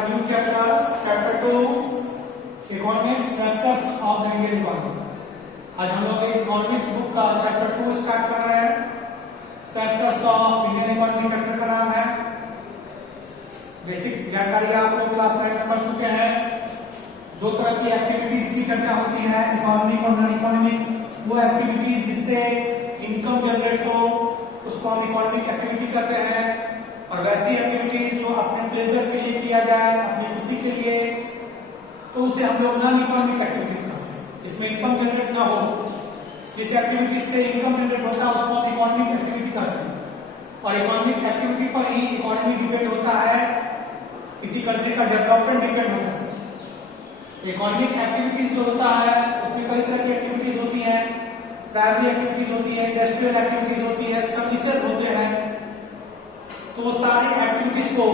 a new chapter, chapter 2, Economics Sectors of the Indian Economy. आज हम लोग economics book का चैप्टर 2 स्टार्ट कर रहे हैं। Sectors of Indian economy chapter का नाम है। बेसिक जानकारी आप लोग क्लास 9 में पढ़ चुके हैं। दो तरह की एक्टिविटीज की चर्चा होती है, इकोनॉमिक और नॉन इकोनॉमिक। वो एक्टिविटीज जिससे इनकम जनरेट हो उसको हम इकोनॉमिक एक्टिविटी कहते हैं, और वैसी एक्टिविटीज जो अपने प्लेजर के लिए किया जाए, अपनी खुशी के लिए, तो उसे हम लोग नॉन इकोनॉमिक एक्टिविटीज कहते हैं, जिसमें इनकम जनरेट ना हो। जिस एक्टिविटीज से इनकम जनरेट होता है उसको हम इकोनॉमिक एक्टिविटी कहते हैं, और इकोनॉमिक एक्टिविटी पर ही इकोनॉमी डिपेंड होता है, किसी कंट्री का डेवलपमेंट डिपेंड होता है। इकोनॉमिक एक्टिविटीज जो होता है उसमें कई तरह की एक्टिविटीज होती है। प्राइमरी एक्टिविटीज होती है, इंडस्ट्रियल एक्टिविटीज होती है, सर्विसेज होते हैं। तो वो सारी एक्टिविटीज को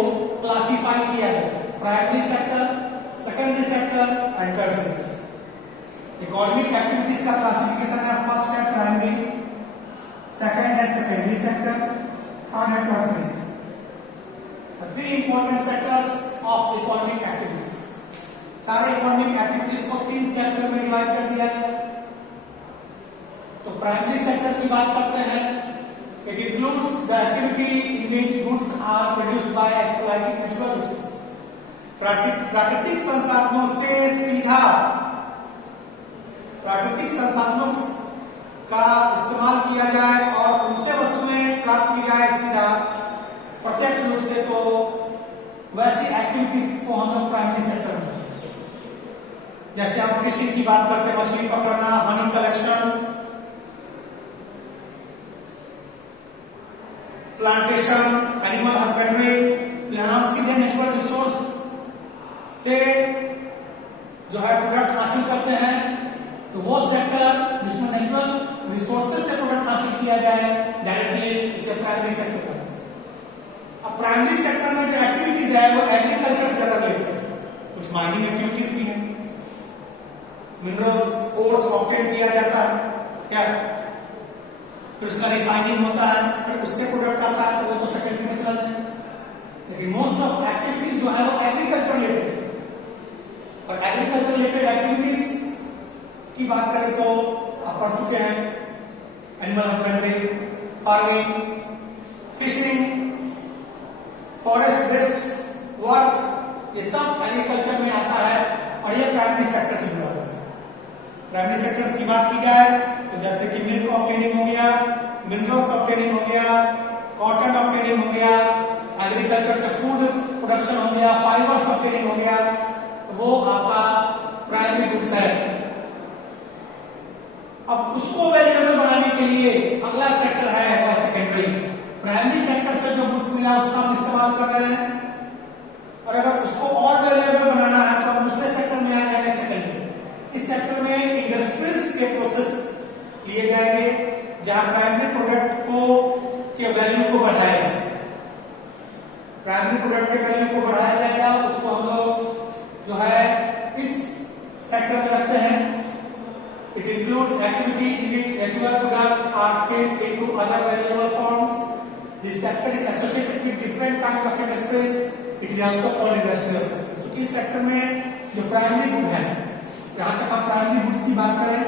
क्लासिफाई किया गया, primary sector, secondary sector and tertiary sector. Economic activities का क्लासिफिकेशन है, फर्स्ट है प्राइमरी, सेकंड है सेकेंडरी सेक्टर, थर्ड है tertiary sector. Three important sectors of economic activities. सारे इकोनॉमिक एक्टिविटीज को तीन सेक्टर में डिवाइड कर दिया गया। तो प्राइमरी सेक्टर की बात करते हैं। It includes the activity in which goods are produced by exploiting natural resources. प्राकृतिक संसाधनों से सीधा प्राकृतिक संसाधनों का इस्तेमाल किया जाए और उनसे वस्तुएं प्राप्त की जाए सीधा प्रत्यक्ष रूप से, तो वैसी एक्टिविटीज को हम लोग प्राइमरी सेक्टर में, जैसे हम फिशिंग की बात करते हैं, मछली पकड़ना, Honey collection, plantation, animal husbandry. यहाँ हम सीधे नेचुरल रिसोर्स से जो है प्रोडक्ट हासिल करते हैं, तो वो सेक्टर जिसमें नेचुरल रिसोर्सेज से प्रोडक्ट हासिल किया जाए डायरेक्टली, इसे प्राइमरी सेक्टर कहते हैं। अब प्राइमरी सेक्टर में जो एक्टिविटीज है वो एग्रीकल्चर से ज्यादा रिलेटेड है। कुछ माइनिंग एक्टिविटीज भी है, मिनरल्स ओर्स ऑब्टेन किया जाता है क्या, फिर उसका रिफाइनिंग होता है, फिर उसके प्रोडक्ट आता है, तो वो तो सेकेंडरी में चला जाए। लेकिन मोस्ट ऑफ एक्टिविटीज जो है वो एग्रीकल्चर रिलेटेड है, और एग्रीकल्चर रिलेटेड एक्टिविटीज की बात करें तो आप पढ़ चुके हैं, animal husbandry, farming, fishing, forest based work, ये सब एग्रीकल्चर में आता है, और ये प्राइमरी सेक्टर से जुड़ा हुआ है। प्राइमरी सेक्टर की बात की जाए तो जैसे कि मिल्क ऑब्टेनिंग हो गया, मिनरल्स ऑब्टेनिंग हो गया, कॉटन ऑब्टेनिंग हो गया, एग्रीकल्चर से फूड प्रोडक्शन हो गया, फाइबर्स ऑब्टेनिंग हो गया, वो आपका प्राइमरी गुड्स है। अब उसको वैल्यूएबल बनाने के लिए अगला सेक्टर है वह सेकेंडरी। प्राइमरी सेक्टर से जो गुड्स मिला उसका हम इस्तेमाल कर रहे हैं, और अगर उसको और वैल्यूएबल बनाना है तो हम दूसरे सेक्टर में आ जाएंगे, सेकेंडरी। इस सेक्टर में इंडस्ट्रीज के प्रोसेस लिए जाएंगे, जहां प्राइमरी प्रोडक्ट को के वैल्यू को बढ़ाया जाएगा। प्राइमरी प्रोडक्ट के वैल्यू को बढ़ाया जाएगा, उसको हम लोग जो है इस सेक्टर में रखते हैं। It includes activity in which natural product are changed into other valuable forms. This sector is associated with different kind of industries. It is also called industrial sector. क्योंकि इस सेक्टर में जो प्राइमरी गुड है, यहाँ तक हम primary goods की बात करें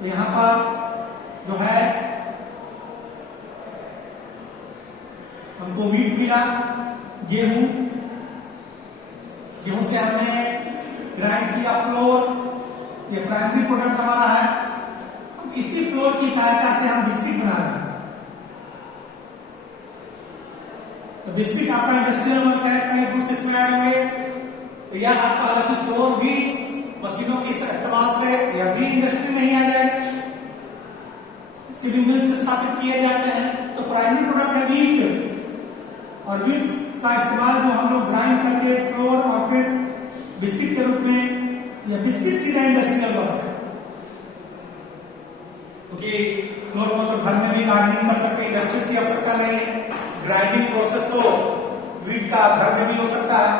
तो यहाँ पर जो है हमको व्हीट मिला, गेहूं से हमने ग्राइंड किया फ्लोर, ये प्राइमरी प्रोडक्ट हमारा है। अब इसी फ्लोर की सहायता से हम बिस्किट बना रहे हैं, तो बिस्किट आपका इंडस्ट्रियल वर्क है, कई गुड्स इसमें ऐड होंगे, तो यह आपका हालांकि फ्लोर भी मशीनों के इस्तेमाल से यह भी इंडस्ट्री में ही आ जाएगा, इसके भी मिल्स स्थापित किए जाते हैं। तो प्राइमरी प्रोडक्ट है व्हीट, और व्हीट का इस्तेमाल जो हम लोग ग्राइंड करके फ्लोर और फिर बिस्किट के रूप में, यह बिस्किट सीधा इंडस्ट्रियल वर्क है। क्योंकि फ्लोर को तो घर में भी गार्डनिंग कर सकते हैं, इंडस्ट्रीज की आवश्यकता नहीं है। ग्राइंडिंग प्रोसेस तो व्हीट का घर में भी हो सकता है।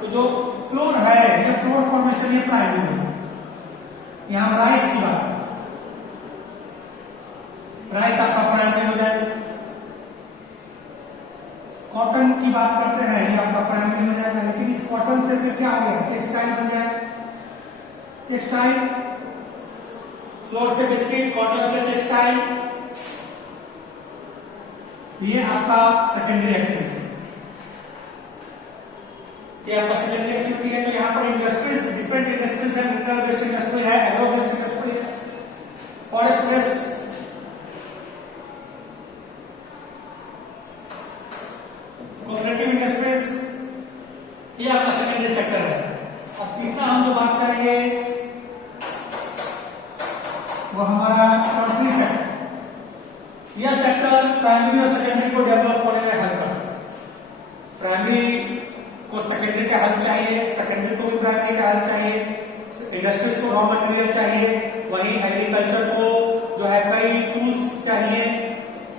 तो जो फ्लोर है, ये फ्लोर फॉर्मेशन, ये प्राइमरी है। यहां राइस की बात, राइस आपका प्राइमरी हो जाए। कॉटन की बात करते हैं ये आपका प्राइमरी हो जाएगा, लेकिन इस कॉटन से फिर क्या आ गया, टेक्सटाइल बन जाएगा। टेक्सटाइल, फ्लोर से बिस्किट, कॉटन से टेक्सटाइल, ये आपका सेकेंडरी एक्टिविटी है। ये आपका सेकेंडरी एक्टिविटी है। तो यहाँ पर इंडस्ट्रीज, डिफरेंट इंडस्ट्रीज है, मिनरल बेस्ड इंडस्ट्री है, एग्रो बेस्ड इंडस्ट्री है, फॉरेस्ट बेस्ड, कोऑपरेटिव इंडस्ट्रीज, ये आपका सेकेंडरी सेक्टर है। अब तीसरा हम जो बात करेंगे वो हमारा टर्शियरी सेक्टर। यह सेक्टर प्राइमरी और सेकेंडरी को डेवलप होने में हेल्प करता है। प्राइमरी को सेकेंडरी का हेल्प चाहिए, सेकेंडरी को भी प्राइमरी का हेल्प चाहिए, इंडस्ट्रीज को रॉ मटेरियल चाहिए, वहीं एग्रीकल्चर को जो है कई टूल्स चाहिए,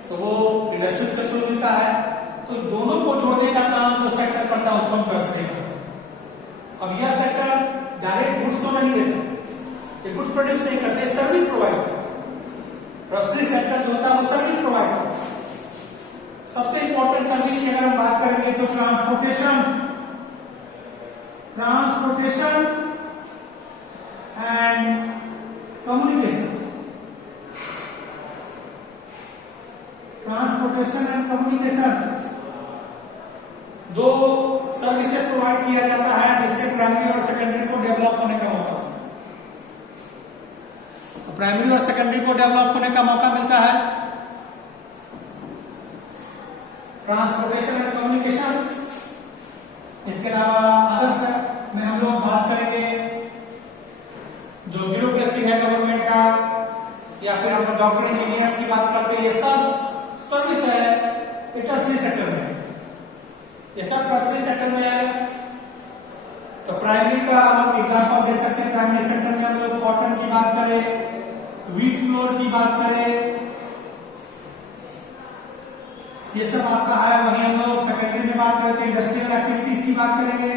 तो वो इंडस्ट्रीज के थ्रू मिलता है। तो दोनों को जोड़ने का काम जो सेक्टर करता है उसको हम टर्शियरी कहते हैं। अब यह सेक्टर डायरेक्ट गुड्स तो नहीं देता, ये गुड्स प्रोड्यूस नहीं करते, सर्विस प्रोवाइड करते। टर्शियरी सेक्टर जो होता है वो सर्विस प्रोवाइड करता है। सबसे इंपॉर्टेंट सर्विस की अगर हम बात करेंगे तो transportation and communication. Transportation and communication दो सर्विसेज प्रोवाइड किया जाता है जिससे प्राइमरी और सेकेंडरी को डेवलप होने का मौका, तो प्राइमरी और सेकेंडरी को डेवलप होने का मौका मिलता है। ट्रांसपोर्टेशन एंड कम्युनिकेशन, इसके अलावा अदर में हम लोग बात करेंगे जो ब्यूरोक्रेसी है गवर्नमेंट का, या फिर हम डॉक्टर इंजीनियर्स की बात करते हैं, ये सब सर्विस है टर्शियरी सेक्टर में। ये सब टर्शियरी सेक्टर में है। तो प्राइमरी का हम एग्जांपल दे सकते हैं। प्राइमरी सेक्टर में हम लोग कॉटन की बात करें, व्हीट फ्लोर की बात करें, ये सब आपका है। वहीं हम लोग सेकेंडरी में बात करते हैं, इंडस्ट्रियल एक्टिविटीज की बात करेंगे।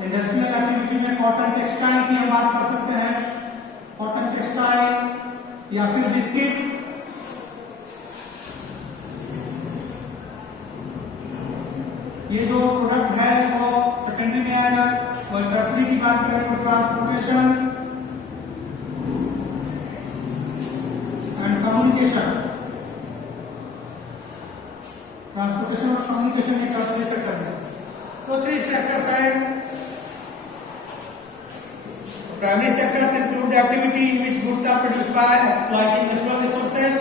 इंडस्ट्रियल एक्टिविटी में कॉटन टेक्सटाइल की हम बात कर सकते हैं, कॉटन टेक्सटाइल या फिर बिस्किट। ये जो प्रोडक्ट है वो सेकेंडरी में आएगा। और टर्शियरी की बात करें तो ट्रांसपोर्टेशन एंड कम्युनिकेशन, ट्रांसपोर्टेशन और कम्युनिकेशन एक टर्शियरी सेक्टर है। तो 3 सेक्टर्स हैं। Primary sectors include the activity in which goods are produced by exploiting natural resources.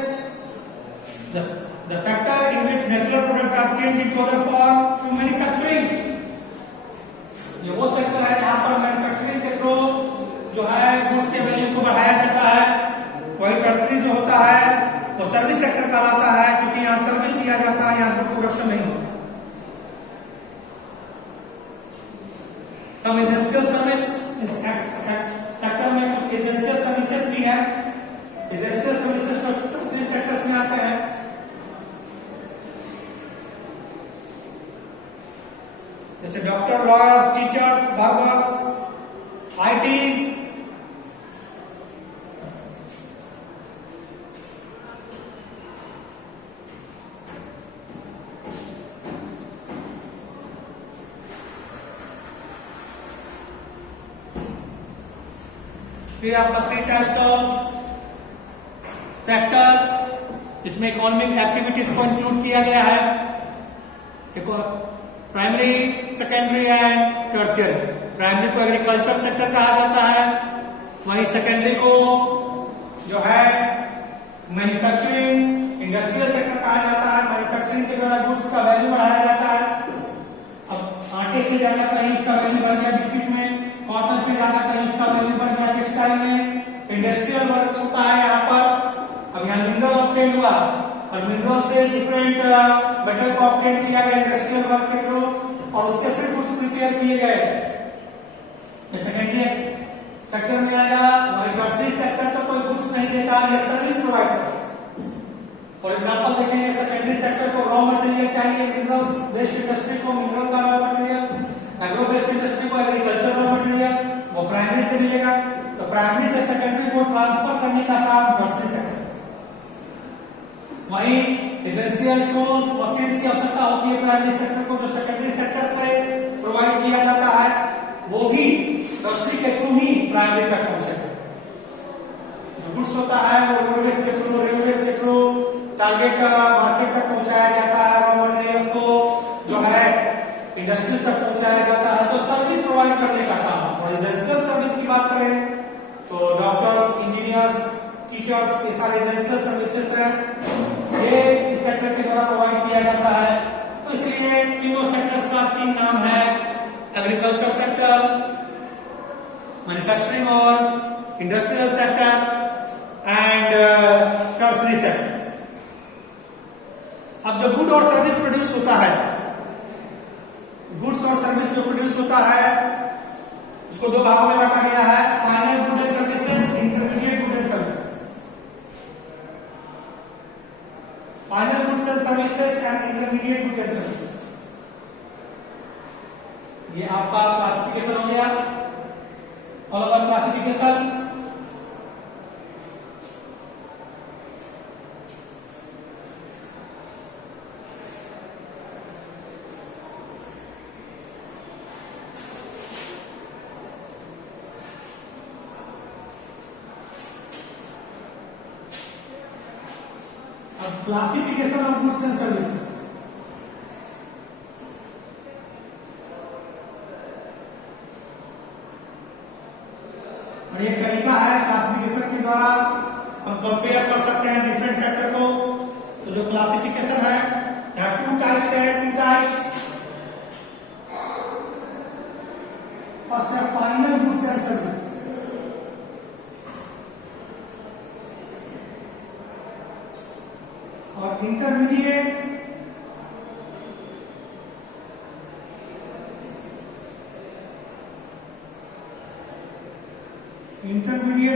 The sector in which natural products are changed into other form through manufacturing. ये वो sector है जहाँ पर manufacturing के through जो है goods के value को बढ़ाया जाता है। वही टर्शियरी जो होता है वो सर्विस सेक्टर कहलाता है, क्योंकि यहाँ सर्विस दिया जाता है, यहाँ गुड प्रोडक्शन नहीं होता। Some essential service इस सेक्टर में कुछ एसेंशियल सर्विसेज भी है। एसेंशियल सर्विसेज टर्शियरी सेक्टर्स में आते हैं। जैसे doctor, lawyers, teachers, barbers, ITs, फिर आपका 3 टाइप्स ऑफ सेक्टर, इसमें इकोनॉमिक एक्टिविटीज को इंक्लूड किया गया है। Primary, secondary and tertiary. Primary को एग्रीकल्चर सेक्टर कहा जाता है, वहीं सेकेंडरी को जो है मैन्युफैक्चरिंग इंडस्ट्रियल सेक्टर कहा जाता है। मैन्युफैक्चरिंग के द्वारा गुड्स का वैल्यू बढ़ाया जाता है। अब आटे से ज्यादा कहीं इसका वैल्यू बढ़ गया बिस्किट में, कॉटन से ज्यादा कहीं इसका वैल्यू बढ़ गया टेक्सटाइल में। इंडस्ट्रियल वर्क होता है यहाँ पर। अब यहाँ मिनरल ऑब्टेन हुआ और मिनरल से डिफरेंट मेटल को ऑब्टेन किया गया इंडस्ट्रियल वर्क के थ्रू, और उससे फिर गुड्स प्रिपेयर किए गए। ये सेकेंडरी सेक्टर में आएगा। वही टर्शियरी सेक्टर तो कोई गुड्स नहीं देता, ये सर्विस प्रोवाइड करता है। फॉर एग्जाम्पल देखेंगे, सेकेंडरी सेक्टर को रॉ मटेरियल चाहिए, मिनरल बेस्ड इंडस्ट्री को मिनरल का raw material, agro based industry को एग्रीकल्चर रॉ मटेरियल, वो प्राइमरी से मिलेगा। तो प्राइमरी से सेकेंडरी को ट्रांसफर करने का काम टर्शियरी सेक्टर। वहीं एसेंशियल टूल्स मशीन्स की आवश्यकता होती है प्राइमरी सेक्टर को, जो सेकेंडरी सेक्टर से प्रोवाइड किया जाता है वो भी टर्सरी के थ्रू ही प्राइमरी तक पहुंचेगा। जो गुड्स होता है वो रेलवेज के थ्रू टारगेट मार्केट तक पहुंचाया जाता है, रॉ मटेरियल्स को जो है इंडस्ट्री तक पहुंचाया जाता है। तो सर्विस प्रोवाइड करने का काम, और एसेंशियल सर्विस की बात करें तो डॉक्टर्स, इंजीनियर्स, टीचर्स, ये सारे एसेंशियल सर्विसेज हैं, ये इस सेक्टर के द्वारा प्रोवाइड किया जाता है। तो इसलिए तीनों सेक्टर्स का 3 नाम है, एग्रीकल्चर सेक्टर, मैन्युफैक्चरिंग और industrial sector and tertiary sector. अब जो गुड और सर्विस प्रोड्यूस होता है, गुड्स और सर्विस जो प्रोड्यूस होता है उसको 2 भागों में बांटा गया है, final good and services, intermediate good and services. Final goods and services and intermediate good and services, ये आपका क्लासिफिकेशन हो गया। All over classification, classification of goods and services. और एक तरीका है क्लासिफिकेशन के द्वारा हम कंपेयर कर सकते हैं डिफरेंट सेक्टर को। तो जो क्लासिफिकेशन है, यहाँ 2 टाइप्स है, 2 टाइप्स। फर्स्ट है फाइनल गुड्स एंड सर्विसेज, और intermediate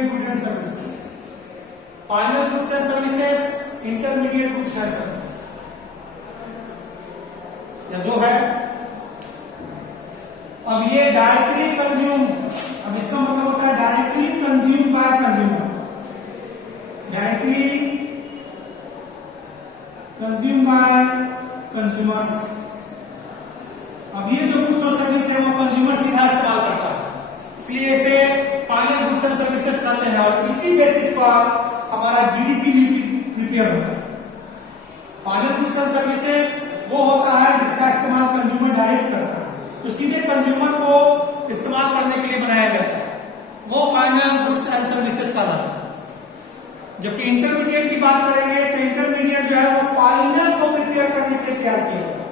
goods and services. Final goods and services, intermediate goods and services, यह जो है। अब ये डायरेक्टली कंज्यूम, अब इसका मतलब होता है directly consume by consumer, directly consume by consumers. अब ये जो गुड्स और सर्विस है वो कंज्यूमर सीधा इस्तेमाल करता है, इसलिए इसे फाइनल गुड्स एंड सर्विसेज करते हैं। और इसी बेसिस पर हमारा जीडीपी भी प्रिपेयर होता है। फाइनल गुड्स एंड सर्विसेज वो होता है जिसका इस्तेमाल कंज्यूमर डायरेक्ट करता है, तो सीधे कंज्यूमर को इस्तेमाल करने के लिए बनाया जाता है, वो फाइनल गुड्स एंड सर्विसेज कहलाता है। जबकि इंटरमीडिएट की बात करेंगे तो इंटरमीडिएट जो है वो फाइनल को प्रिपेयर करने के लिए तैयार किया जाता है।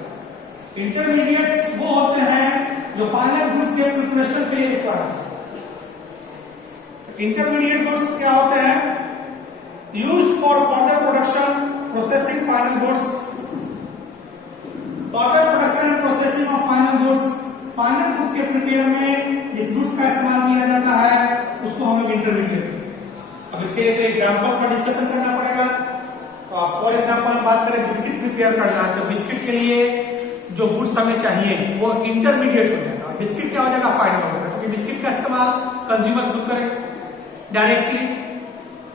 इंटरमीडिएट्स वो होते हैं जो फाइनल गुड्स के प्रिपरेशन के लिए रिक्वायर्ड होते हैं। इंटरमीडिएट गुड्स क्या होते हैं? Used for further production, processing final goods, further production and processing of final goods. Final goods के प्रिपेयर में जिस गुड्स का इस्तेमाल किया जाता है उसको हम लोग इंटरमीडिएट। अब इसके लिए तो एग्जाम्पल पर डिस्कशन करना पड़ेगा। तो फॉर एग्जाम्पल बात करें बिस्किट प्रिपेयर करना, तो बिस्किट के लिए जो गुड्स हमें चाहिए वो इंटरमीडिएट हो जाएगा, बिस्किट क्या हो जाएगा? फाइनल हो जाएगा, क्योंकि बिस्किट का इस्तेमाल कंज्यूमर खुद करे डायरेक्टली।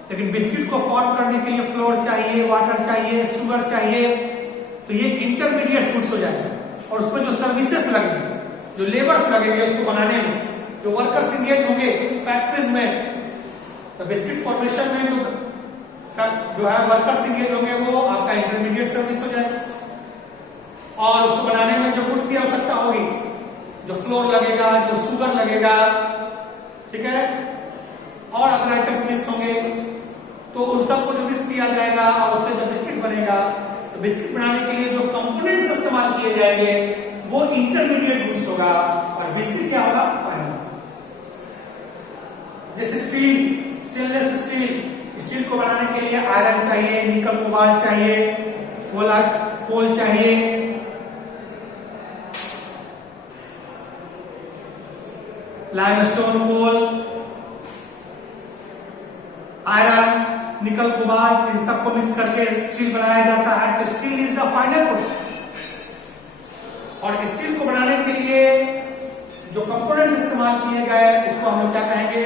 लेकिन बिस्किट को फॉर्म करने के लिए फ्लोर चाहिए, वाटर चाहिए, शुगर चाहिए, तो ये इंटरमीडिएट गुड्स हो जाएगा। और उसमें जो सर्विसेज लगेंगे, जो लेबर्स लगेंगे उसको बनाने में, जो वर्कर्स इंगेज होंगे फैक्ट्रीज में, तो बिस्किट फॉर्मेशन में जो है वर्कर्स इंगेज होंगे वो आपका इंटरमीडिएट सर्विस हो जाएगा। और उसको बनाने में जो गुड्स की आवश्यकता होगी, जो फ्लोर लगेगा, जो शुगर लगेगा, ठीक है, और अदर आइटम्स मिक्स होंगे, तो उन सबको जो मिक्स किया जाएगा और उससे जब बिस्किट बनेगा, तो बिस्किट बनाने के लिए जो कंपोनेंट्स इस्तेमाल किए जाएंगे वो इंटरमीडिएट गुड्स होगा, और बिस्किट क्या होगा? फाइनल। जैसे स्टील, स्टेनलेस स्टील, स्टील को बनाने के लिए आयरन चाहिए, निकल कोबाल्ट चाहिए, कोल चाहिए, लाइमस्टोन, कोल, आयरन, निकल कोबाल्ट, इन सबको मिक्स करके स्टील बनाया जाता है। तो steel is the final good. और स्टील को बनाने के लिए जो कंपोनेंट इस्तेमाल किए गए उसको हम लोग क्या कहेंगे?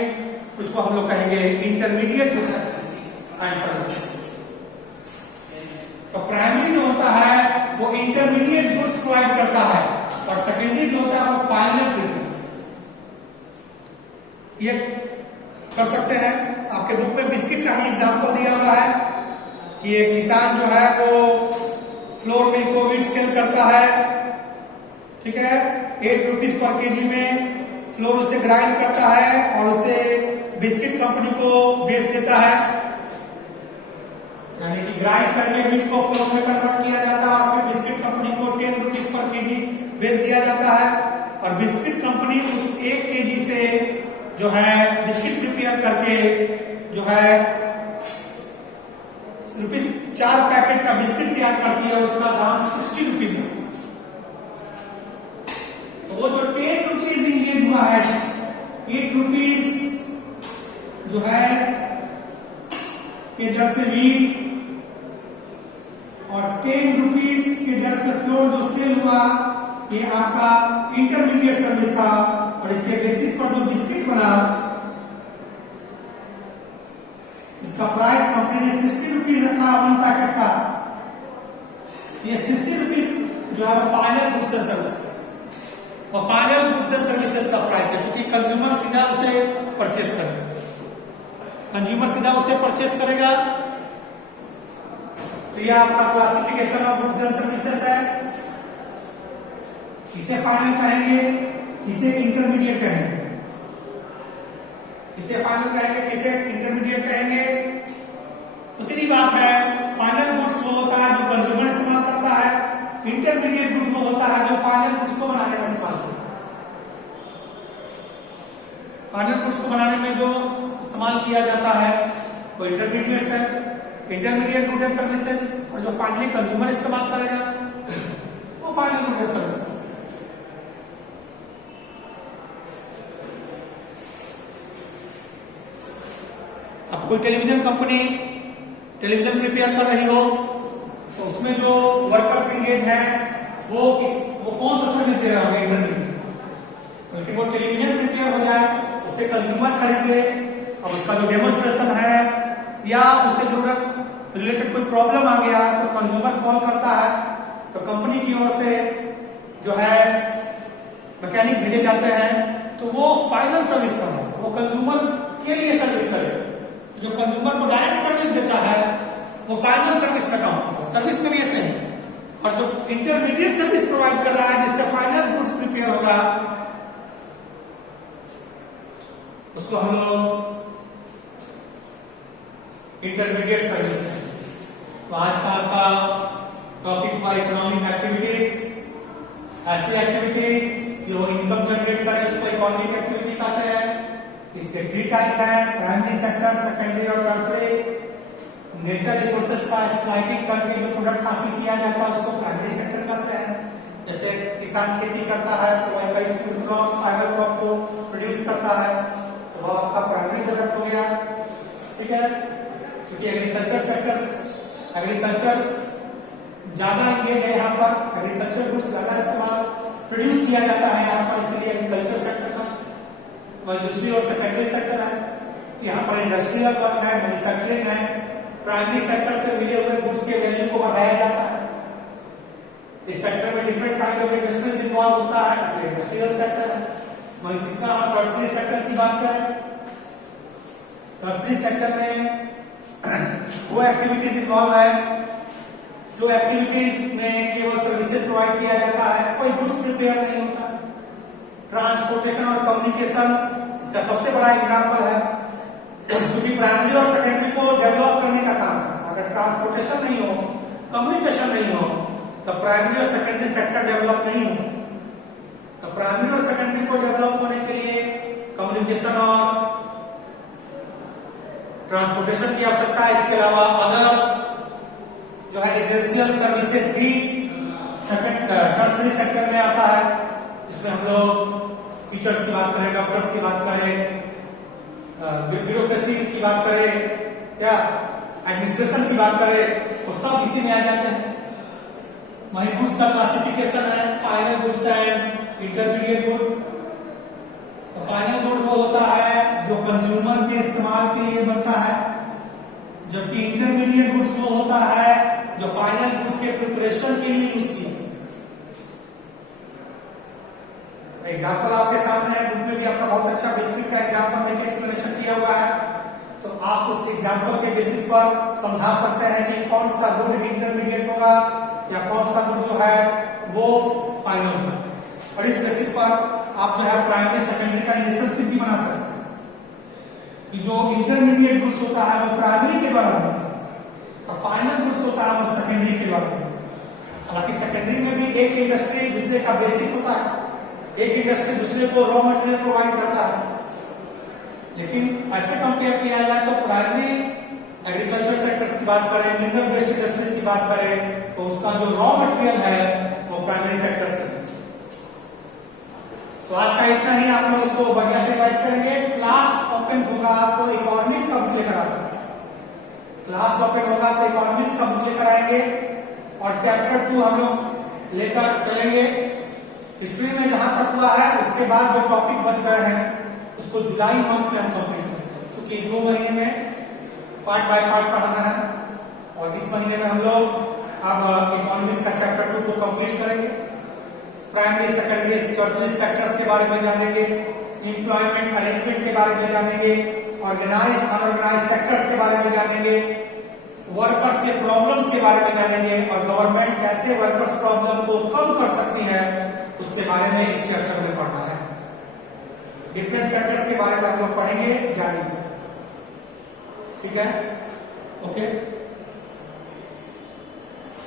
उसको हम लोग कहेंगे इंटरमीडिएट गुड्स एंड सर्विसेज। तो प्राइमरी जो होता है वो इंटरमीडिएट गुड्स प्रोवाइड करता है और सेकेंडरी जो होता है वो फाइनल गुड। ये कर सकते हैं। आपके बुक में बिस्किट का ही एग्जांपल दिया हुआ है कि ये किसान जो है वो फ्लोर मिल्क को व्हीट सेल करता है, ठीक है, 8 रुपीज पर केजी में फ्लोर उसे ग्राइंड करता है और उसे बिस्किट कंपनी को बेच देता है, यानी कि ग्राइंड करके व्हीट को फ्लोर में कन्वर्ट किया जाता है और फिर बिस्किट कंपनी को 10 रुपीज पर केजी बेच दिया जाता है और बिस्किट कंपनी उस 1 केजी से जो है बिस्किट प्रिपेयर करके जो है ₹4 पैकेट का बिस्किट तैयार करती है, उसका दाम 60 रुपीज है। तो वो जो 10 रुपीज इंक्रीज हुआ है, 8 रुपीज जो है के दर से व्हीट और 10 रुपीज के दर से फ्लोर जो सेल हुआ, ये आपका इंटरमीडिएट सर्विस था और इसके बेसिस पर जो बिस्किट बना इसका प्राइस कंपनी ने 60 रुपीज रखा 1 पैकेट का। ये 60 रुपीज जो है फाइनल गुड्स एंड सर्विसेज, और फाइनल गुड्स एंड सर्विसेज का प्राइस है, क्योंकि कंज्यूमर सीधा उसे परचेस करेगा, कंज्यूमर सीधा उसे परचेस करेगा। तो ये आपका classification of goods and services है। किसे फाइनल कहेंगे, किसे इंटरमीडिएट कहेंगे, किसे फाइनल कहेंगे, किसे इंटरमीडिएट कहेंगे। तो सीधी बात है, फाइनल गुड्स वो होता है जो कंज्यूमर इस्तेमाल करता है, इंटरमीडिएट गुड वो होता है जो फाइनल गुड्स को बनाने में इस्तेमाल करता है। फाइनल गुड्स को बनाने में जो इस्तेमाल किया जाता है वो इंटरमीडिएट है, इंटरमीडिएट गुड एंड सर्विसेज, और जो फाइनली कंज्यूमर इस्तेमाल करेगा वो फाइनल गुड एंड सर्विसेज। अब कोई टेलीविजन कंपनी टेलीविजन प्रिपेयर कर रही हो तो उसमें जो वर्कर्स इंगेज हैं वो कौन सा सर्विस दे रहा होगा, इंटरमीडिएट। बल्कि वो टेलीविजन प्रिपेयर हो जाए, उसे कंज्यूमर खरीद ले और उसका जो डेमोन्स्ट्रेशन है या उसे जरूरत रिलेटेड कोई प्रॉब्लम आ गया तो कंज्यूमर कॉल करता है, तो कंपनी की ओर से जो है मैकेनिक भेजे जाते हैं, तो वो फाइनल सर्विस कर रहा है, वो कंज्यूमर के लिए सर्विस करे। जो कंज्यूमर को डायरेक्ट सर्विस देता है वो फाइनल सर्विस में काउंट होता है, सर्विस में भी ऐसे ही। और जो इंटरमीडिएट सर्विस प्रोवाइड कर रहा है जिससे फाइनल गुड्स प्रिपेयर होगा उसको हम लोग इंटरमीडिएट सर्विस कहेंगे। तो आज का आपका टॉपिक हुआ इकोनॉमिक एक्टिविटीज। ऐसी एक्टिविटीज जो इनकम जनरेट करे उसको इकोनॉमिक एक्टिविटी कहते हैं। इसके 3 टाइप है, प्राइमरी सेक्टर, सेकेंडरी और टर्शियरी। नेचर रिसोर्सेज का एक्सप्लॉइटिंग करके जो प्रोडक्ट हासिल किया जाता है उसको प्राइमरी सेक्टर कहते हैं। जैसे किसान खेती करता है तो वह कई फूड क्रॉप्स, फाइबर क्रॉप को प्रोड्यूस करता है, तो वो आपका प्राइमरी प्रोडक्ट हो गया, ठीक है। क्योंकि एग्रीकल्चर सेक्टर्स, एग्रीकल्चर ज्यादा ये है, यहाँ पर एग्रीकल्चर गुड्स ज्यादा इस्तेमाल प्रोड्यूस किया जाता है यहाँ पर, इसलिए एग्रीकल्चर सेक्टर का। दूसरी और सेकेंडरी सेक्टर है, यहाँ पर इंडस्ट्रियल वर्क है, मैन्युफैक्चरिंग है। प्राइमरी सेक्टर से मिले हुए गुड्स के वैल्यू को बढ़ाया जाता है। इस सेक्टर में different kind of industries involve होता है, इसलिए इंडस्ट्रियल सेक्टर है। तीसरा हम टर्शियरी सेक्टर की बात करें, टर्शियरी सेक्टर में वो एक्टिविटीज इन्वॉल्व है जो एक्टिविटीज में केवल सर्विसेज प्रोवाइड किया जाता है, कोई गुड्स प्रिपेयर नहीं होता। ट्रांसपोर्टेशन और कम्युनिकेशन इसका सबसे बड़ा एग्जांपल है, क्योंकि प्राइमरी और सेकेंडरी को डेवलप करने का काम है। अगर ट्रांसपोर्टेशन नहीं हो, कम्युनिकेशन नहीं हो, तो प्राइमरी और सेकेंडरी सेक्टर डेवलप नहीं हो। तो प्राइमरी और सेकेंडरी को डेवलप होने के लिए कम्युनिकेशन और ट्रांसपोर्टेशन की आवश्यकता है। इसके अलावा अदर जो है एसेंशियल सर्विसेज भी टर्शियरी सेक्टर में आता है। इसमें हम लोग टीचर्स की बात करें, डॉक्टर्स की बात करें, ब्यूरोक्रेसी की बात करें, क्या एडमिनिस्ट्रेशन की बात करें, तो सब इसी में आ जाते हैं। वही गुड्स का क्लासिफिकेशन है, final goods and intermediate good. तो फाइनल गुड वो होता है जो कंज्यूमर के इस्तेमाल के लिए बनता है, जबकि इंटरमीडिएट गुड्स वो होता है जो फाइनल गुड्स के प्रिपरेशन के लिए यूज किया। एग्जाम्पल आपके सामने है, बुक में भी आपका बहुत अच्छा बिस्किट का एग्जाम्पल देके एक्सप्लेनेशन किया हुआ है, तो आप उस एग्जाम्पल के बेसिस पर समझा सकते हैं कि कौन सा गुड इंटरमीडिएट होगा या कौन सा गुड जो है वो फाइनल होगा, और इस बेसिस पर आप जो है प्राइमरी सेकेंडरी का रिलेशनशिप भी बना सकते हैं कि जो इंटरमीडिएट गुड्स होता है वो प्राइमरी के द्वारा और फाइनल गुड्स होता है वो सेकेंडरी के द्वारा। हालांकि सेकेंडरी में भी एक इंडस्ट्री दूसरे का बेसिक होता है, एक इंडस्ट्री दूसरे को रॉ मटेरियल प्रोवाइड करता है, लेकिन ऐसे कंपेयर किया जाए तो प्राइमरी एग्रीकल्चर सेक्टर्स की बात करें, मिनरल बेस्ड इंडस्ट्रीज की बात करें, तो उसका जो रॉ मटेरियल है वो प्राइमरी सेक्टर से। तो आज का इतना ही, आप लोग इसको बढ़िया से रिवाइज करेंगे। क्लास ओपन होगा आपको इकोनॉमिक्स का बुक लेकर आता है, क्लास ओपन होगा तो इकोनॉमिक्स का बुक लेकर आएंगे और चैप्टर 2 हम लोग लेकर चलेंगे। हिस्ट्री में जहां तक हुआ है उसके बाद जो टॉपिक बच गए हैं उसको जुलाई मंथ में हम कंप्लीट करेंगे, क्योंकि 2 महीने में पार्ट बाय पार्ट पढ़ाना है, और इस महीने में हम लोग अब इकोनॉमिक्स का चैप्टर 2 को कंप्लीट करेंगे। प्राइमरी सेकेंडरी टर्शियरी सेक्टर्स के बारे में जानेंगे, एम्प्लॉयमेंट अरेंजमेंट के बारे में जानेंगे, ऑर्गेनाइज अनऑर्गेनाइज सेक्टर्स के बारे में जानेंगे, वर्कर्स के प्रॉब्लम्स के बारे में जानेंगे, और गवर्नमेंट कैसे वर्कर्स प्रॉब्लम को कम कर सकती है उसके बारे में इस चैप्टर में पढ़ना है। डिफरेंट सेक्टर्स के बारे में हम लोग पढ़ेंगे, जानेंगे। ठीक है, ओके।